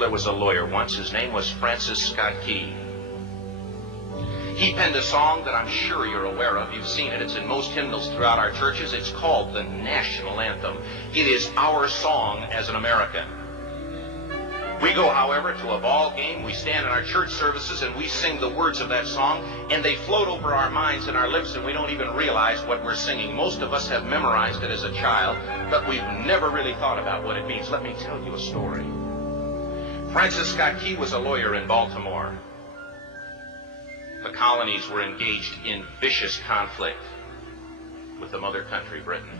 There was a lawyer once. His name was Francis Scott Key. He penned a song that I'm sure you're aware of. You've seen it. It's in most hymnals throughout our churches. It's called the National Anthem. It is our song as an American. We go, however, to a ball game. We stand in our church services and we sing the words of that song, and they float over our minds and our lips, and we don't even realize what we're singing. Most of us have memorized it as a child, but we've never really thought about what it means. Let me tell you a story. Francis Scott Key was a lawyer in Baltimore. The colonies were engaged in vicious conflict with the mother country, Britain.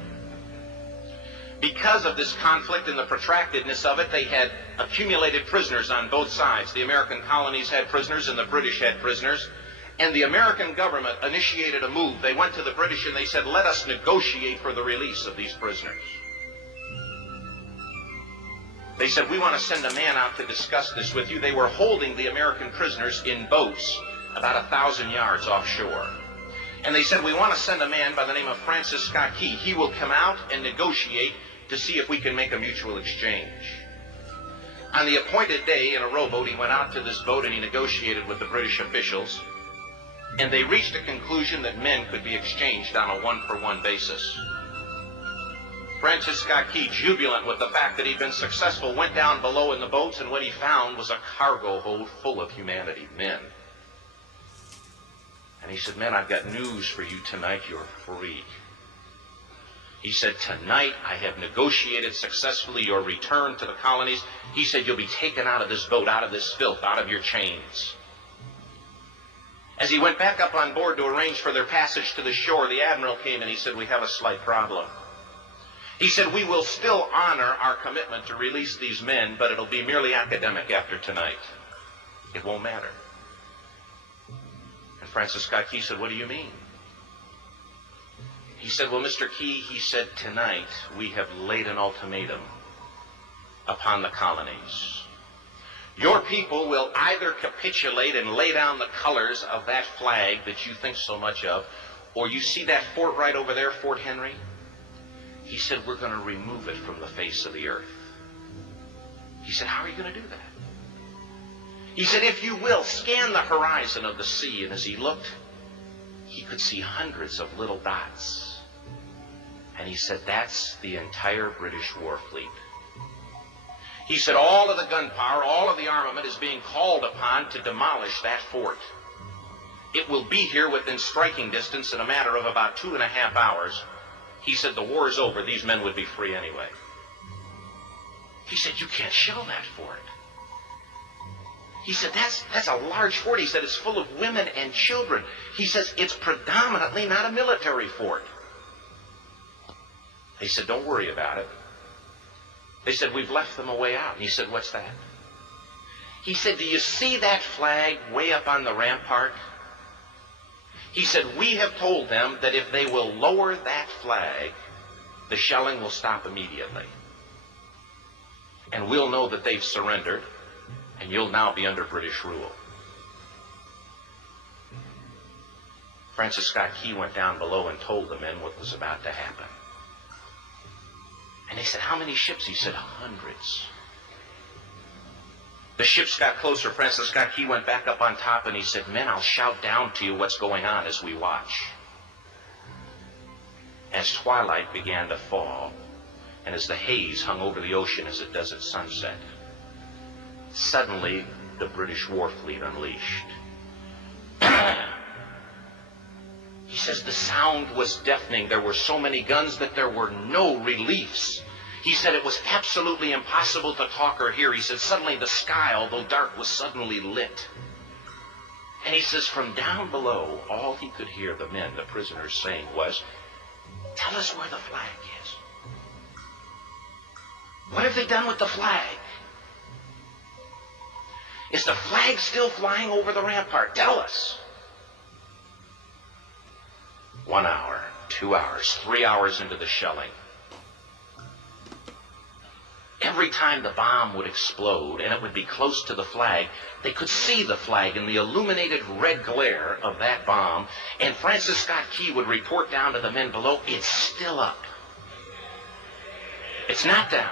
Because of this conflict and the protractedness of it, they had accumulated prisoners on both sides. The American colonies had prisoners and the British had prisoners. And the American government initiated a move. They went to the British and they said, let us negotiate for the release of these prisoners. They said, we want to send a man out to discuss this with you. They were holding the American prisoners in boats about 1,000 yards offshore. And they said, we want to send a man by the name of Francis Scott Key. He will come out and negotiate to see if we can make a mutual exchange. On the appointed day in a rowboat, he went out to this boat and he negotiated with the British officials. And they reached a conclusion that men could be exchanged on a one-for-one basis. Francis Scott Key, jubilant with the fact that he'd been successful, went down below in the boats, and what he found was a cargo hold full of humanity, men. And he said, men, I've got news for you tonight. You're free. He said, tonight I have negotiated successfully your return to the colonies. He said, you'll be taken out of this boat, out of this filth, out of your chains. As he went back up on board to arrange for their passage to the shore, the admiral came and he said, we have a slight problem. He said, we will still honor our commitment to release these men, but it'll be merely academic after tonight. It won't matter. And Francis Scott Key said, what do you mean? He said, well, Mr. Key, he said, tonight we have laid an ultimatum upon the colonies. Your people will either capitulate and lay down the colors of that flag that you think so much of, or you see that fort right over there, Fort McHenry? He said, we're going to remove it from the face of the earth. He said, how are you going to do that? He said, if you will, scan the horizon of the sea. And as he looked, he could see hundreds of little dots. And he said, that's the entire British war fleet. He said, all of the gunpowder, all of the armament is being called upon to demolish that fort. It will be here within striking distance in a matter of about 2.5 hours. He said, the war is over. These men would be free anyway. He said, you can't shell that fort. He said, that's a large fort. He said, it's full of women and children. He says, it's predominantly not a military fort. They said, don't worry about it. They said, we've left them a way out. And he said, what's that? He said, do you see that flag way up on the rampart? He said, we have told them that if they will lower that flag, the shelling will stop immediately. And we'll know that they've surrendered, and you'll now be under British rule. Francis Scott Key went down below and told the men what was about to happen. And they said, how many ships? He said, hundreds. The ships got closer. Francis Scott Key went back up on top and he said, men, I'll shout down to you what's going on as we watch. As twilight began to fall, and as the haze hung over the ocean as it does at sunset, suddenly the British war fleet unleashed. He says the sound was deafening. There were so many guns that there were no reliefs. He said it was absolutely impossible to talk or hear. He said suddenly the sky, although dark, was suddenly lit. And he says from down below, all he could hear the men, the prisoners, saying was, tell us where the flag is. What have they done with the flag? Is the flag still flying over the rampart? Tell us. 1 hour, 2 hours, 3 hours into the shelling, every time the bomb would explode and it would be close to the flag, they could see the flag in the illuminated red glare of that bomb, and Francis Scott Key would report down to the men below, it's still up. It's not down.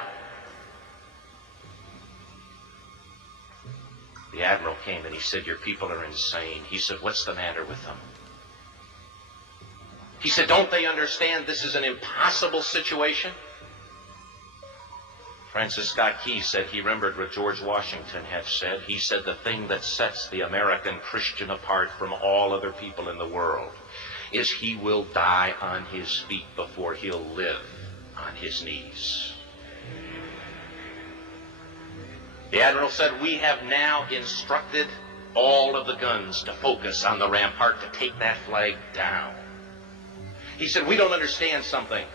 The admiral came and he said, "Your people are insane." He said, "What's the matter with them?" He said, "Don't they understand this is an impossible situation?" Francis Scott Key said he remembered what George Washington had said. He said, "The thing that sets the American Christian apart from all other people in the world is he will die on his feet before he'll live on his knees." The admiral said, "We have now instructed all of the guns to focus on the rampart to take that flag down." He said, "We don't understand something.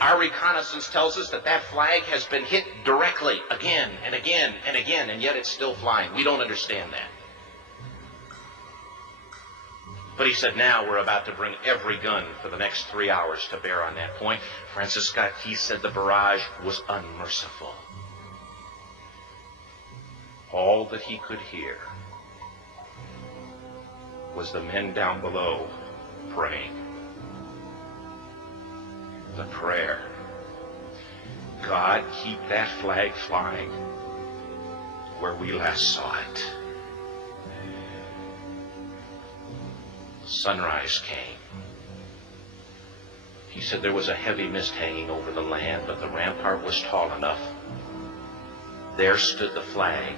Our reconnaissance tells us that that flag has been hit directly again and again and again, and yet it's still flying. We don't understand that." But he said, "Now we're about to bring every gun for the next 3 hours to bear on that point." Francis Scott Key said the barrage was unmerciful. All that he could hear was the men down below praying. The prayer, "God, keep that flag flying where we last saw it." Sunrise came. He said there was a heavy mist hanging over the land, but the rampart was tall enough. There stood the flag,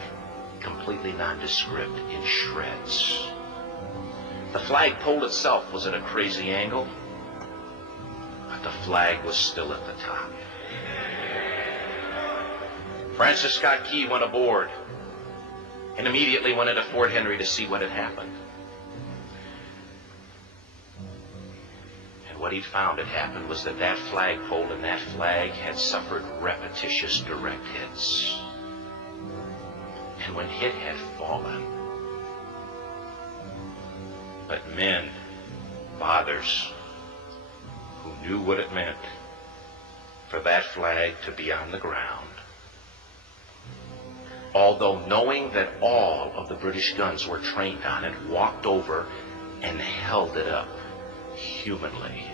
completely nondescript, in shreds. The flagpole itself was at a crazy angle, but the flag was still at the top. Francis Scott Key went aboard and immediately went into Fort Henry to see what had happened. And what he'd found had happened was that that flagpole and that flag had suffered repetitious direct hits. And when it had fallen, but men, fathers, who knew what it meant for that flag to be on the ground, although knowing that all of the British guns were trained on it, walked over and held it up humanly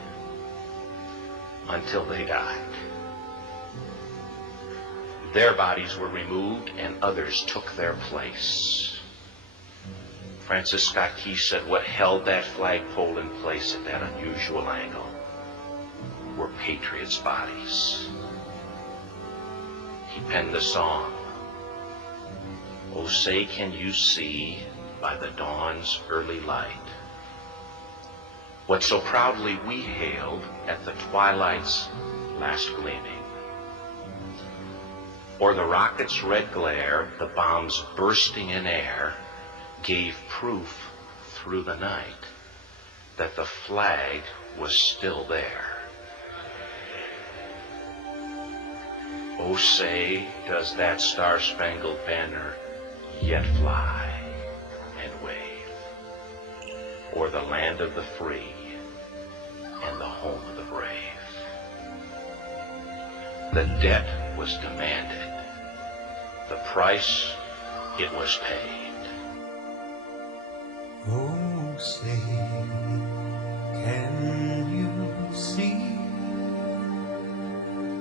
until they died. Their bodies were removed and others took their place. Francis Scott Key said what held that flagpole in place at that unusual angle were patriots' bodies. He penned the song, "Oh, say can you see by the dawn's early light what so proudly we hailed at the twilight's last gleaming? Or the rocket's red glare, the bombs bursting in air, gave proof through the night that the flag was still there. Oh, say, does that star-spangled banner yet fly and wave o'er the land of the free and the home of the brave?" The debt was demanded. The price, it was paid. Oh, say, can you see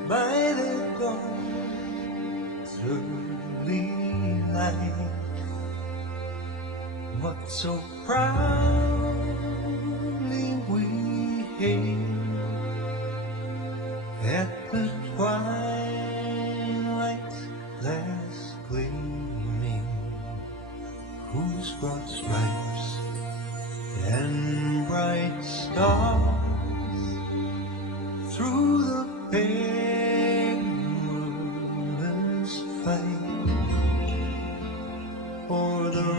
by the dawn's early light what so proudly we hailed at the twilight's last gleaming, whose broad stripes and bright stars through the perilous fight o'er the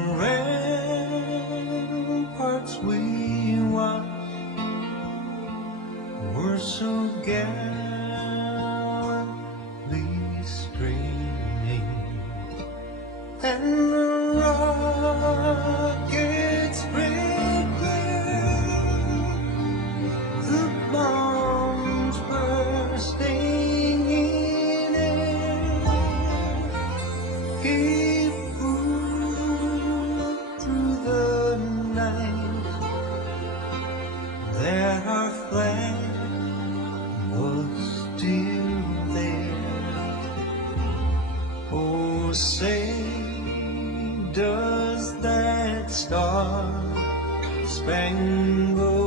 ramparts we watched were so gallantly streaming, and the rockets sprinkling, the bombs bursting in air, gave proof through the night that our flag was still there. Oh, say, does star spangled